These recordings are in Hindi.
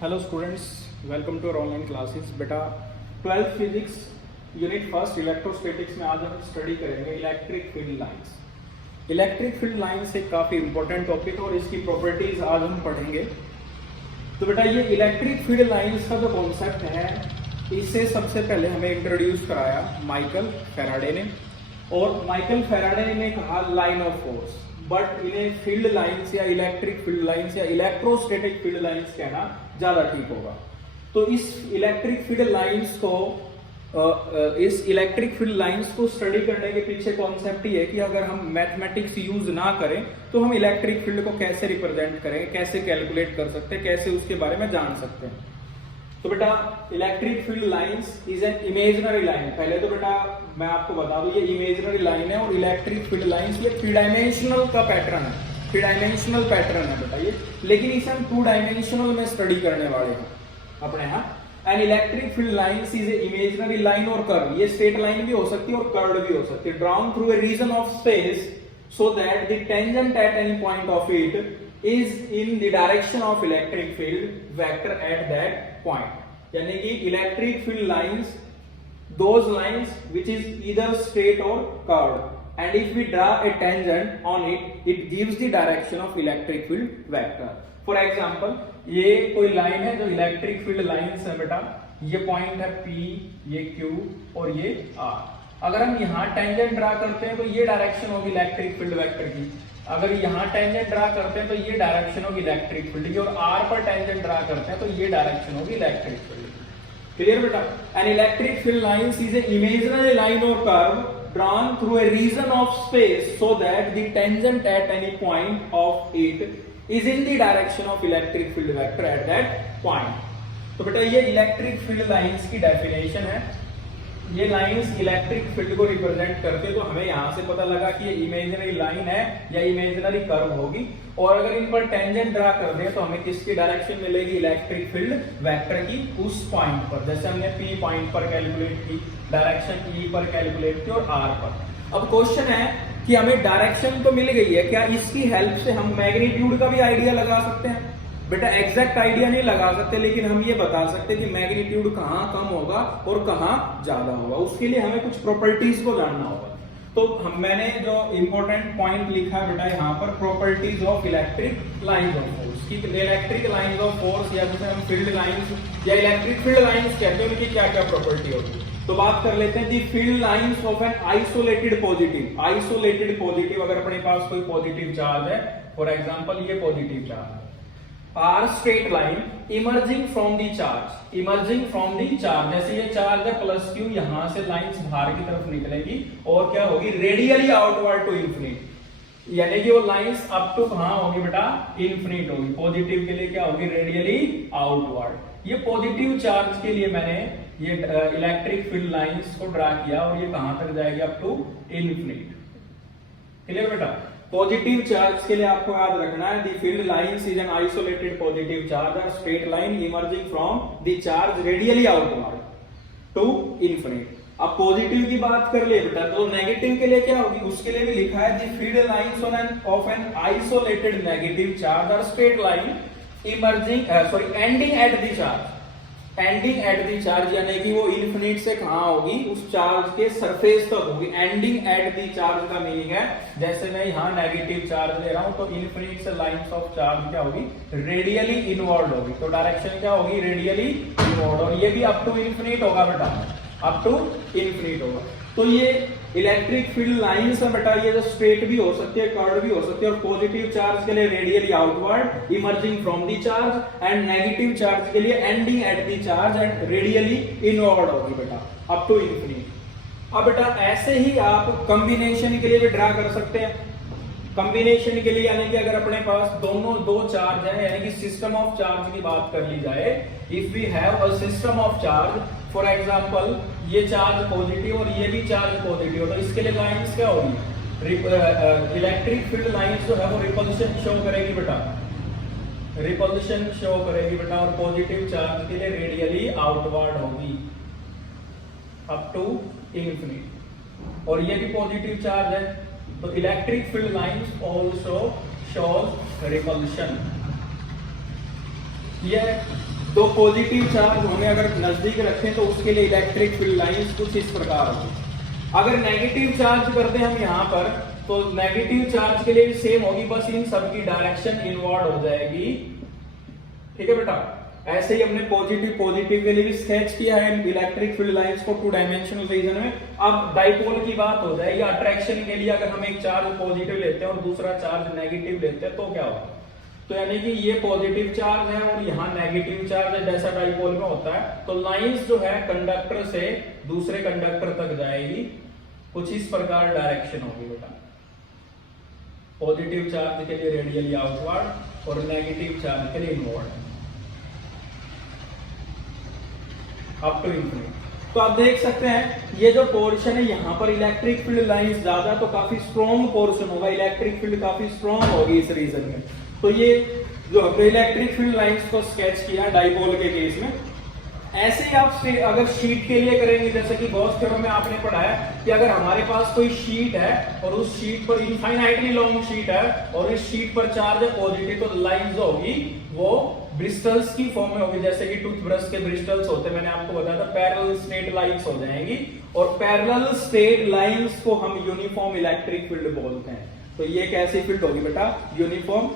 Hello students, welcome to our online classes. बेटा 12th physics unit first electrostatics में आज हम स्टडी करेंगे electric field lines. Electric field lines एक काफ़ी इंपॉर्टेंट टॉपिक और इसकी प्रॉपर्टीज आज हम पढ़ेंगे। तो बेटा ये इलेक्ट्रिक फील्ड लाइंस का जो कॉन्सेप्ट है, इसे सबसे पहले हमें इंट्रोड्यूस कराया माइकल फैराडे ने। और माइकल फैराडे ने कहा लाइन ऑफ फोर्स, बट इन्हें फील्ड लाइंस या इलेक्ट्रिक फील्ड लाइंस या इलेक्ट्रोस्टैटिक फील्ड लाइंस कहना ज्यादा ठीक होगा। तो इस इलेक्ट्रिक फील्ड लाइंस को स्टडी करने के पीछे कॉन्सेप्ट ये है कि अगर हम मैथमेटिक्स यूज ना करें तो हम इलेक्ट्रिक फील्ड को कैसे रिप्रेजेंट करेंगे, कैसे कैलकुलेट कर सकते हैं, कैसे उसके बारे में जान सकते हैं। तो बेटा electric field lines is an imaginary line. पहले तो बेटा मैं आपको बता दूं ये इमेजिनरी लाइन है और इलेक्ट्रिक फील्ड लाइंस ये 3 डायमेंशनल का पैटर्न है, 3 डायमेंशनल पैटर्न है बेटा ये, लेकिन इसे हम 2 डायमेंशनल में स्टडी करने वाले हैं अपने यहाँ। An electric field lines is a imaginary line और कर्व, ये स्ट्रेट लाइन भी हो सकती है और कर्व भी हो सकती है, drawn through a region of space so that the tangent at any point of it is in the direction of electric field vector at that point। यानी कि electric field lines, those lines which is either straight or curved, and if we draw a tangent on it, it gives the direction of electric field vector। For example, ये कोई लाइन है जो इलेक्ट्रिक फील्ड लाइंस है बेटा, ये पॉइंट है P, ये Q और ये R। अगर हम यहाँ टेंजेंट ड्रा करते हैं तो ये डायरेक्शन होगी इलेक्ट्रिक फील्ड वेक्टर की, अगर यहाँ टेंजेंट ड्रा करते हैं तो ये डायरेक्शन होगी इलेक्ट्रिक फील्ड की, और R पर टेंजेंट ड्रा करते हैं तो ये डायरेक्शन होगी इलेक्ट्रिक फील्ड की। क्लियर बेटा? An electric field lines is a imaginary line और curve drawn through a region of space so that the tangent at any point of it is in the direction of electric field vector at that point। तो बेटा ये इलेक्ट्रिक फील्ड लाइंस की डेफिनेशन है। ये लाइंस इलेक्ट्रिक फील्ड को रिप्रेजेंट करते, तो हमें यहां से पता लगा कि ये इमेजिनरी लाइन है या इमेजिनरी कर्व होगी, और अगर इन पर टेंजेंट ड्रा कर दें तो हमें किसकी डायरेक्शन मिलेगी, इलेक्ट्रिक फील्ड वेक्टर की उस पॉइंट पर। जैसे हमने P पॉइंट पर कैलकुलेट की डायरेक्शन, E पर कैलकुलेट की और R पर। अब क्वेश्चन है कि हमें डायरेक्शन तो मिल गई है, क्या इसकी हेल्प से हम मैग्नीट्यूड का भी आइडिया लगा सकते हैं? बेटा एग्जैक्ट आइडिया नहीं लगा सकते, लेकिन हम ये बता सकते हैं कि मैग्नीट्यूड कहाँ कम होगा और कहाँ ज्यादा होगा। उसके लिए हमें कुछ प्रॉपर्टीज को जानना होगा। तो मैंने जो इंपॉर्टेंट पॉइंट लिखा है बेटा यहाँ पर, properties of electric lines of force की। इलेक्ट्रिक लाइंस ऑफ फोर्स या जिसे हम फील्ड लाइंस या इलेक्ट्रिक फील्ड लाइंस कहते हैं, उनकी क्या क्या प्रॉपर्टी होगी। तो बात कर लेते हैं the field lines of an isolated positive. Isolated positive, अगर अपने पास कोई पॉजिटिव चार्ज है, फॉर एग्जाम्पल ये पॉजिटिव चार्ज है, are straight line emerging from the charge, emerging from the charge. जैसे ये चार्ज है +Q, यहां से लाइंस बाहर की तरफ निकलेगी और क्या होगी, रेडियली आउटवर्ड टू इंफिनिट। यानी कि वो लाइंस अप टू कहां होगी बेटा, इंफिनिट होगी। पॉजिटिव के लिए क्या होगी, रेडियली आउटवर्ड। ये पॉजिटिव चार्ज के लिए मैंने ये इलेक्ट्रिक फील्ड लाइंस को ड्रा किया और ये कहां तक जाएगी, अप टू इंफिनिट। क्लियर बेटा? पॉजिटिव चार्ज के लिए आपको याद रखना है, the field lines is an isolated positive charge और straight line emerging from the charge radially outward to infinite. अब पॉजिटिव की बात कर ले बेटा, तो नेगेटिव के लिए क्या होगी, उसके लिए भी लिखा है the field lines of an isolated negative charge और straight line emerging ending at the charge, ending at the charge, यानी कि वो इंफिनिट से कहां होगी, उस चार्ज के सरफेस तक होगी। एंडिंग एट द चार्ज का मीनिंग है, जैसे मैं यहाँ नेगेटिव चार्ज ले रहा हूं तो इंफिनिट से लाइंस ऑफ चार्ज क्या होगी, रेडियली इनवर्ड होगी। तो डायरेक्शन क्या होगी, रेडियली इनवर्ड, और ये भी अप टू इंफिनिट होगा बेटा, अप टू इंफिनिट होगा। तो ये इलेक्ट्रिक फील्ड लाइंस है बेटा, ये जो स्ट्रेट भी हो सकती है, कर्व भी हो सकती है, और पॉजिटिव चार्ज के लिए radially outward emerging from the charge, and negative charge के लिए ending at the charge and radially inward होगी बेटा, अप टू इंफिनिट। अब बेटा ऐसे ही आप कॉम्बिनेशन के लिए भी ड्रा कर सकते हैं। कॉम्बिनेशन के लिए यानी कि अगर अपने पास दोनों दो चार्ज है, यानी कि सिस्टम ऑफ चार्ज की बात कर ली जाए, if we have a system of charge, for example ये चार्ज पॉजिटिव और ये भी चार्ज पॉजिटिव, तो इसके लिए लाइंस क्या होगी, इलेक्ट्रिक फील्ड लाइंस जो है वो रिपल्शन शो करेगी बेटा, रिपल्शन शो करेगी बेटा, और पॉजिटिव चार्ज के लिए रेडियली आउटवर्ड होगी अप टू इंफिनिट, और ये भी पॉजिटिव चार्ज है, तो electric field lines also shows repulsion. ये दो पॉजिटिव चार्ज हमें अगर नजदीक रखें तो उसके लिए इलेक्ट्रिक फील्ड लाइंस कुछ इस प्रकार होगी। अगर नेगेटिव चार्ज करते हैं हम यहाँ पर तो नेगेटिव चार्ज के लिए भी सेम होगी, बस इन सबकी डायरेक्शन इनवर्ड हो जाएगी। ठीक है बेटा, ऐसे ही हमने पॉजिटिव के लिए भी स्केच किया है इलेक्ट्रिक फील्ड लाइंस को 2 डायमेंशनल रीजन में। अब डाइपोल की बात हो जाए या अट्रैक्शन के लिए अगर हम एक चार्ज पॉजिटिव लेते हैं और दूसरा चार्ज नेगेटिव लेते हैं तो क्या होगा, तो यानी कि ये पॉजिटिव चार्ज है और यहाँ नेगेटिव चार्ज है जैसा डाइपोल में होता है, तो लाइंस जो है कंडक्टर से दूसरे कंडक्टर तक जाएगी, कुछ इस प्रकार डायरेक्शन होगी बेटा। पॉजिटिव चार्ज के लिए रेडियली आउटवर्ड और नेगेटिव चार्ज के लिए इनवर्ड, अप टू इंफिनिटी। तो आप देख सकते हैं ये जो पोर्शन है यहाँ पर इलेक्ट्रिक फील्ड लाइंस ज्यादा तो काफी स्ट्रॉन्ग पोर्शन होगा, इलेक्ट्रिक फील्ड काफी स्ट्रॉन्ग होगी इस रीजन में। तो ये जो इलेक्ट्रिक फील्ड लाइंस को स्केच किया डाइपोल के केस में, ऐसे ही आप अगर शीट के लिए करेंगे, जैसे कि गॉस थ्योरम में आपने पढ़ाया कि अगर हमारे पास कोई शीट है और उस शीट पर इनफाइनाइटली लॉन्ग शीट है और इस शीट पर चार्ज है पॉजिटिव, तो लाइन जो होगी वो ब्रिस्टल्स की फॉर्म में होगी, जैसे कि टूथब्रश के ब्रिस्टल्स होते हैं, मैंने आपको बताया था पैरेलल स्ट्रेट लाइंस हो जाएंगी। और पैरेलल स्ट्रेट लाइंस को हम यूनिफॉर्म इलेक्ट्रिक फील्ड बोलते हैं। तो ये कैसी फील्ड होगी बेटा, यूनिफॉर्म।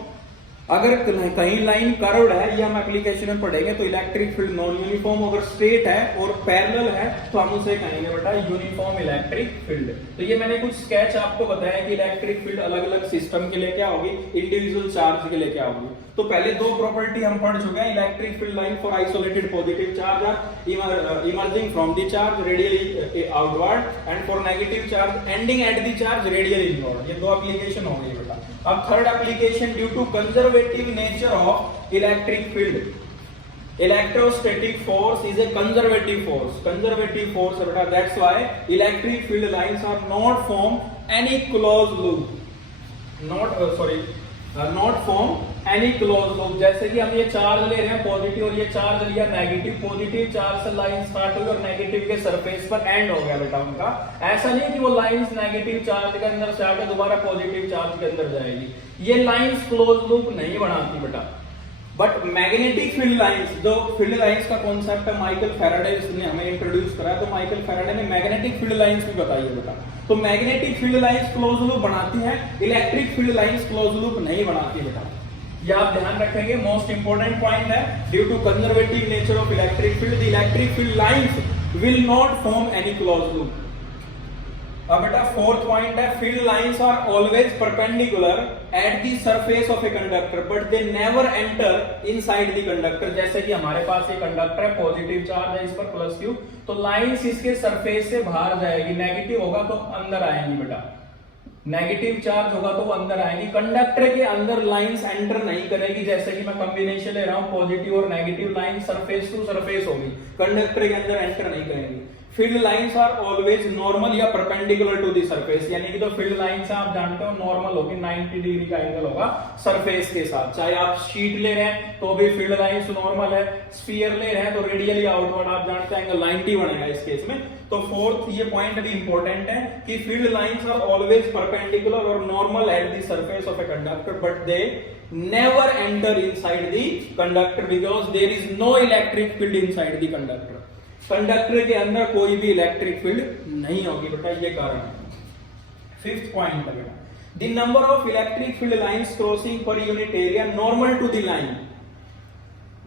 अगर कहीं लाइन कर्व्ड है, ये हम एप्लीकेशन में पढ़ेंगे, तो इलेक्ट्रिक फील्ड नॉन यूनिफॉर्म। अगर स्ट्रेट है और पैरेलल है तो हम उसे कहेंगे बेटा यूनिफॉर्म इलेक्ट्रिक फील्ड। तो ये मैंने कुछ स्केच आपको बताया कि इलेक्ट्रिक फील्ड अलग अलग सिस्टम के लिए क्या होगी, इंडिविजुअल चार्ज के लिए क्या होगी। तो पहले 2 प्रॉपर्टी हम पढ़ चुके हैं, electric field line for isolated positive charge are emerging from the charge radially outward and for negative charge ending at the charge radially inward. ये 2 एप्लीकेशन हो गई बेटा। अब third application, due to conservative nature of electric field, electrostatic force is a conservative force बेटा, that's why electric field lines are not form any closed loop, not form any closed loop। जैसे कि हम ये चार्ज ले रहे हैं पॉजिटिव और ये चार्ज लिया नेगेटिव, पॉजिटिव चार्ज से लाइन स्टार्ट हुई और नेगेटिव के सरफेस पर एंड हो गया बेटा उनका। ऐसा नहीं कि वो लाइंस नेगेटिव चार्ज के अंदर से आकर दोबारा पॉजिटिव चार्ज के अंदर जाएगी, ये लाइंस क्लोज लूप नहीं बनाती बेटा। बट मैग्नेटिक फील्ड लाइंस, जो फील्ड लाइंस का कॉन्सेप्ट है माइकल फैराडे ने हमें इंट्रोड्यूस करा, तो माइकल फैराडे ने मैग्नेटिक फील्ड लाइंस भी बताई है बेटा। तो magnetic field lines close loop बनाती है, electric field lines close loop नहीं बनाती बेटा। ये आप ध्यान रखेंगे, मोस्ट इंपोर्टेंट पॉइंट है। Due to conservative nature of electric field, the electric field lines will not form any close loop. अब बेटा 4th पॉइंट है, field lines are always perpendicular at the surface of a conductor but they never enter inside the conductor. जैसे कि हमारे पास ये कंडक्टर है, पॉजिटिव चार्ज है इस पर प्लस क्यू, तो लाइंस इसके सरफेस से बाहर जाएगी, नेगेटिव होगा तो अंदर आएंगी बेटा, नेगेटिव चार्ज होगा तो वो अंदर आएंगी। कंडक्टर के अंदर लाइंस एंटर नहीं करेगी, जैसे कि मैं कॉम्बिनेशन ले रहा हूं पॉजिटिव और negative line surface to surface होगी, कंडक्टर के अंदर एंटर नहीं करेंगी। Field lines are always normal या परपेंडिकुलर टू द सरफेस, यानी कि जो फील्ड लाइंस आप जानते हो नॉर्मल होगी, 90 डिग्री का एंगल होगा सरफेस के साथ। चाहे आप शीट ले रहे हैं तो भी फील्ड लाइंस नॉर्मल है, स्फीयर ले रहे हैं तो रेडियली आउटवर्ड आप जानते हैं एंगल 90 बनेगा इस केस में। तो 4th ये पॉइंट भी इंपॉर्टेंट है कि field lines are always perpendicular और normal at the surface of a conductor but they never enter inside the conductor because there is no electric field inside the conductor। Conductor के अंदर कोई भी इलेक्ट्रिक फील्ड नहीं होगी बेटा, ये कारण है। 5th पॉइंट है बेटा, the number of electric field lines crossing per unit area normal to the line,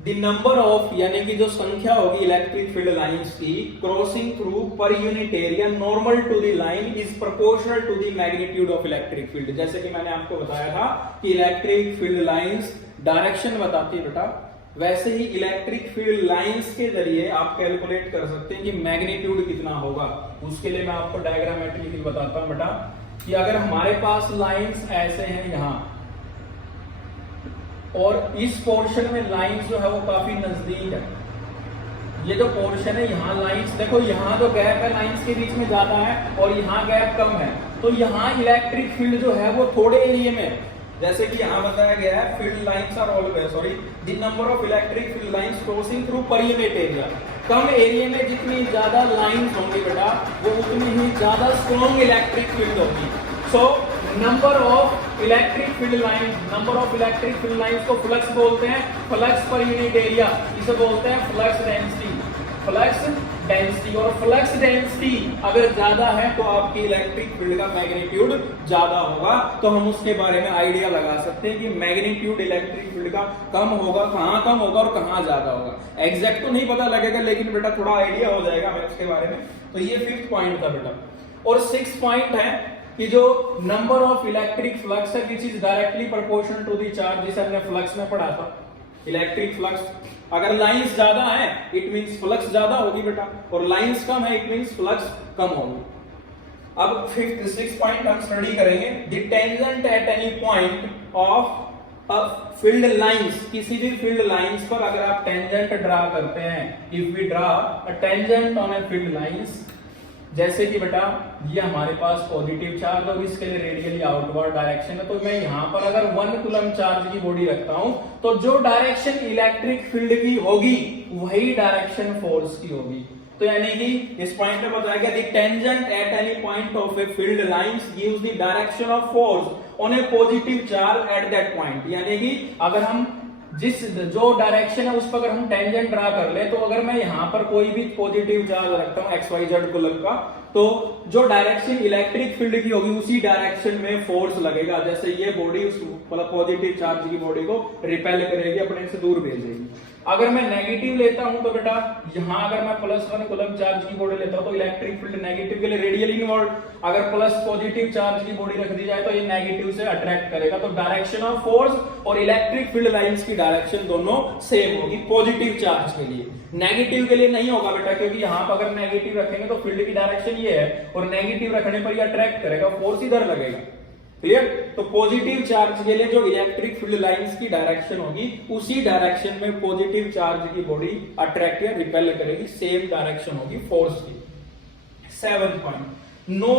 the number of यानी कि जो संख्या होगी इलेक्ट्रिक फील्ड लाइंस की crossing through per unit area normal to the line is proportional to the magnitude of electric field. जैसे कि मैंने आपको बताया था कि इलेक्ट्रिक फील्ड लाइंस डायरेक्शन बताती है बेटा, वैसे ही इलेक्ट्रिक फील्ड लाइंस के जरिए आप कैलकुलेट कर सकते हैं कि मैग्नीट्यूड कितना होगा। उसके लिए मैं आपको डायग्रामेट्रिकली बताता हूं बेटा कि अगर हमारे पास लाइंस ऐसे हैं यहां और इस पोर्शन में लाइंस जो है वो काफी नजदीक है, ये जो पोर्शन है यहाँ लाइंस देखो, यहाँ जो गैप है लाइंस के बीच में ज्यादा है और यहाँ गैप कम है, तो यहाँ इलेक्ट्रिक फील्ड जो है वो थोड़े एरिया में, जैसे कि यहाँ बताया गया है field lines are always the number of electric field lines crossing through per unit area. कम एरिया में जितनी ज्यादा लाइंस होंगी बेटा वो उतनी ही ज्यादा स्ट्रॉन्ग इलेक्ट्रिक फील्ड होगी। So number of electric field lines, number of electric field lines को फ्लक्स बोलते हैं, फ्लक्स पर यूनिट एरिया इसे बोलते हैं फ्लक्स डेंसिटी, फ्लक्स डेंसिटी। और फ्लक्स डेंसिटी अगर ज्यादा है तो आपकी इलेक्ट्रिक फील्ड का मैग्नीट्यूड ज्यादा होगा। तो हम उसके बारे में आइडिया लगा सकते हैं कि मैग्नीट्यूड इलेक्ट्रिक फील्ड का कम होगा, कहां कम होगा और कहां ज्यादा होगा। एग्जैक्ट तो नहीं पता लगेगा, लेकिन बेटा थोड़ा आइडिया हो जाएगा हमें उसके बारे में। तो ये 5th पॉइंट था बेटा। और 6th पॉइंट है कि जो नंबर ऑफ इलेक्ट्रिक फ्लक्स है which is directly proportional to the charge, जिसे हमने फ्लक्स में पढ़ा था। इलेक्ट्रिक फ्लक्स अगर लाइंस ज्यादा है इट मींस फ्लक्स ज्यादा होगी बेटा, और लाइंस कम है इट मींस फ्लक्स कम होगी। अब 6th पॉइंट हम स्टडी करेंगे, the tangent at any point of field lines, किसी भी फील्ड लाइंस पर अगर आप टेंजेंट ड्रा करते हैं, if we draw a tangent on a field lines, जैसे कि बेटा ये हमारे पास पॉजिटिव चार्ज और इसके लिए रेडियली आउटवर्ड डायरेक्शन है, तो मैं यहां पर अगर 1 कूलम चार्ज की बॉडी रखता हूं तो जो डायरेक्शन इलेक्ट्रिक फील्ड की होगी वही डायरेक्शन फोर्स की होगी। तो यानी कि इस पॉइंट में बताया गया the tangent at any point of A field lines gives the direction of force on A positive charge at that point. यानी कि अगर हम जो डायरेक्शन है उस पर अगर हम टेंजेंट ड्रा कर ले, तो अगर मैं यहां पर कोई भी पॉजिटिव चार्ज रखता हूं XYZ कूलम का, तो जो डायरेक्शन इलेक्ट्रिक फील्ड की होगी उसी डायरेक्शन में फोर्स लगेगा। जैसे ये बॉडी उस मतलब पॉजिटिव चार्ज की बॉडी को रिपेल करेगी, अपने से दूर भेजेगी। अगर मैं नेगेटिव लेता हूं तो बेटा यहां अगर मैं +1 कूलम चार्ज की बॉडी लेता हूं तो इलेक्ट्रिक फील्ड नेगेटिव के लिए रेडियली इनवर्ड, अगर प्लस पॉजिटिव चार्ज की बॉडी रख दी जाए तो ये नेगेटिव से अट्रैक्ट करेगा। तो डायरेक्शन ऑफ फोर्स और इलेक्ट्रिक फील्ड लाइंस की डायरेक्शन दोनों सेम होगी पॉजिटिव चार्ज के लिए। नेगेटिव के लिए नहीं होगा बेटा, क्योंकि यहां पर अगर नेगेटिव रखेंगे तो फील्ड की डायरेक्शन ये है और नेगेटिव रखने पर ये अट्रैक्ट करेगा, फोर्स इधर लगेगा। क्लियर? तो पॉजिटिव चार्ज के लिए जो इलेक्ट्रिक फील्ड लाइंस की डायरेक्शन होगी उसी डायरेक्शन में पॉजिटिव चार्ज की बॉडी अट्रैक्ट या रिपेल करेगी, सेम डायरेक्शन होगी फोर्स की। 7th point, no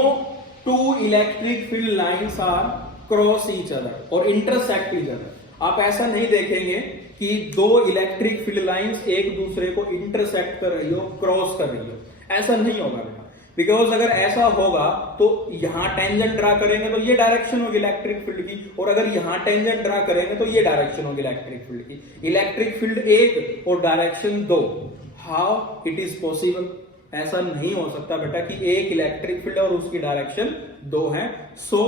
two electric field lines are cross each other और इंटरसेक्ट ईच अदर। आप ऐसा नहीं देखेंगे कि दो इलेक्ट्रिक फील्ड लाइंस एक दूसरे को इंटरसेक्ट कर रही हो, क्रॉस कर रही हो, ऐसा नहीं होगा बेटा। बिकॉज अगर ऐसा होगा तो यहां टेंजेंट ड्रा करेंगे तो ये डायरेक्शन होगी इलेक्ट्रिक फील्ड की, और अगर यहां टेंजेंट ड्रा करेंगे तो ये डायरेक्शन होगी इलेक्ट्रिक फील्ड की। इलेक्ट्रिक फील्ड एक और डायरेक्शन दो, हाउ इट इज पॉसिबल? ऐसा नहीं हो सकता बेटा कि एक इलेक्ट्रिक फील्ड और उसकी डायरेक्शन दो है। So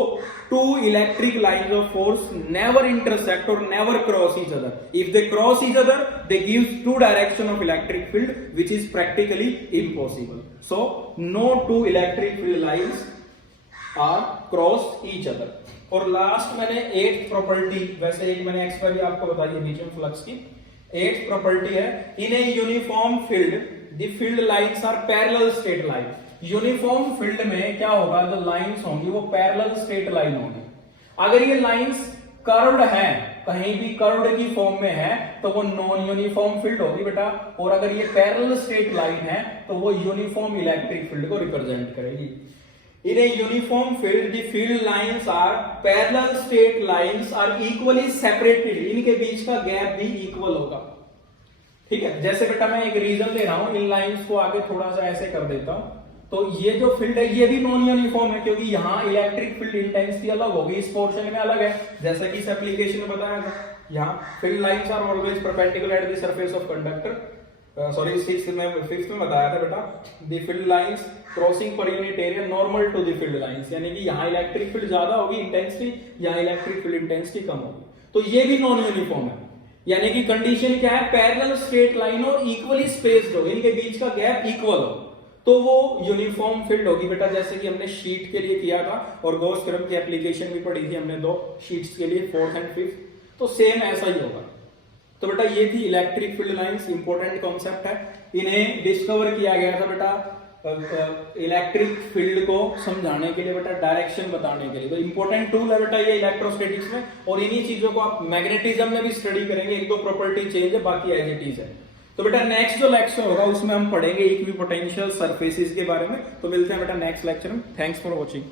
two electric lines of force never intersect और never cross each other. If they cross each other they gives two direction of electric field which is practically impossible. So no two electric field lines are cross each other. और लास्ट मैंने 8th प्रॉपर्टी, वैसे एक मैंने एक्स्ट्रा भी आपको बताई बीच में फ्लक्स की। 8th प्रॉपर्टी है, in a uniform field the field lines are parallel straight line. Uniform field में क्या होगा, जो लाइंस होंगी वो पैरेलल स्ट्रेट लाइन होगी। अगर ये लाइंस कर्व्ड है, कहीं भी कर्व्ड की फॉर्म में है तो वो नॉन यूनिफॉर्म फील्ड होगी बेटा, और अगर ये पैरेलल स्ट्रेट लाइन है तो वो यूनिफॉर्म इलेक्ट्रिक फील्ड को रिप्रेजेंट करेगी। In a uniform field, the field lines are parallel straight lines are equally separated. इनके बीच का गैप भी इक्वल होगा। ठीक है, जैसे बेटा मैं एक रीजन ले रहा हूं, इन लाइंस को आगे थोड़ा सा ऐसे कर देता हूं, तो ये जो फील्ड है ये भी नॉन यूनिफॉर्म है, क्योंकि यहाँ इलेक्ट्रिक फील्ड इंटेंसिटी अलग होगी, इस पोर्शन में अलग है, जैसा कि इस एप्लीकेशन में बताया था। यहाँ field lines are always perpendicular at the surface of conductor. Sorry 5th में बताया था बेटा, the field lines crossing per unit area normal to the field lines, यानी कि यहाँ इलेक्ट्रिक फील्ड ज्यादा होगी इंटेंसिटी, यहाँ इलेक्ट्रिक फील्ड इंटेंसिटी कम होगी। तो ये भी नॉन यूनिफॉर्म है, यानी कि कंडीशन क्या है, पैरेलल स्ट्रेट लाइन और इक्वली स्पेस्ड हो, इनके बीच का गैप इक्वल हो, तो वो यूनिफॉर्म फील्ड होगी बेटा, जैसे कि हमने शीट के लिए किया था और गॉस थ्योरम की एप्लीकेशन भी पढ़ी थी हमने 2 शीट्स के लिए, 4th एंड 5th, तो सेम ऐसा ही होगा। तो बेटा ये थी electric field lines, important concept है, इन्हें डिस्कवर किया गया था बेटा इलेक्ट्रिक फील्ड को समझाने के लिए बेटा, डायरेक्शन बताने के लिए। तो इंपॉर्टेंट टूल है बेटा ये इलेक्ट्रोस्टैटिक्स में, और इन्हीं चीजों को आप मैग्नेटिज्म में भी स्टडी करेंगे, 1-2 प्रॉपर्टी चेंज है, बाकी एज इट इज है। तो बेटा नेक्स्ट जो लेक्चर होगा उसमें हम पढ़ेंगे इक्विपोटेंशियल सरफेसेस के बारे में। तो मिलते हैं बेटा नेक्स्ट लेक्चर में। Thanks for watching.